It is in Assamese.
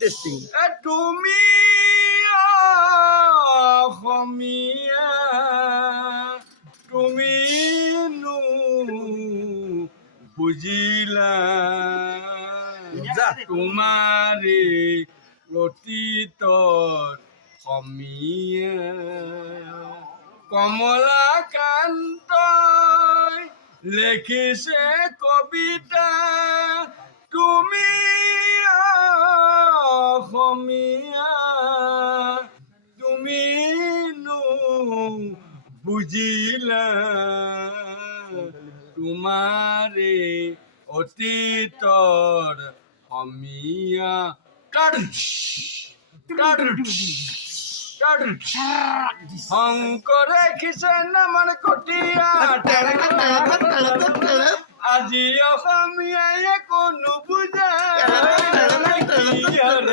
টেষ্টিং তুমি অসমীয়া তুমিনো বুজিলা তোমাৰে অতীতৰ সমীয়া কমলাকান্তই লিখিছে কবিতা তুমি অসমীয়া তুমিনো বুজিলা তোমাৰে অতীতৰ সমীয়া শংকৰে খিছে নামৰ কটীয়া আজি অসমীয়াই একো নুবুজা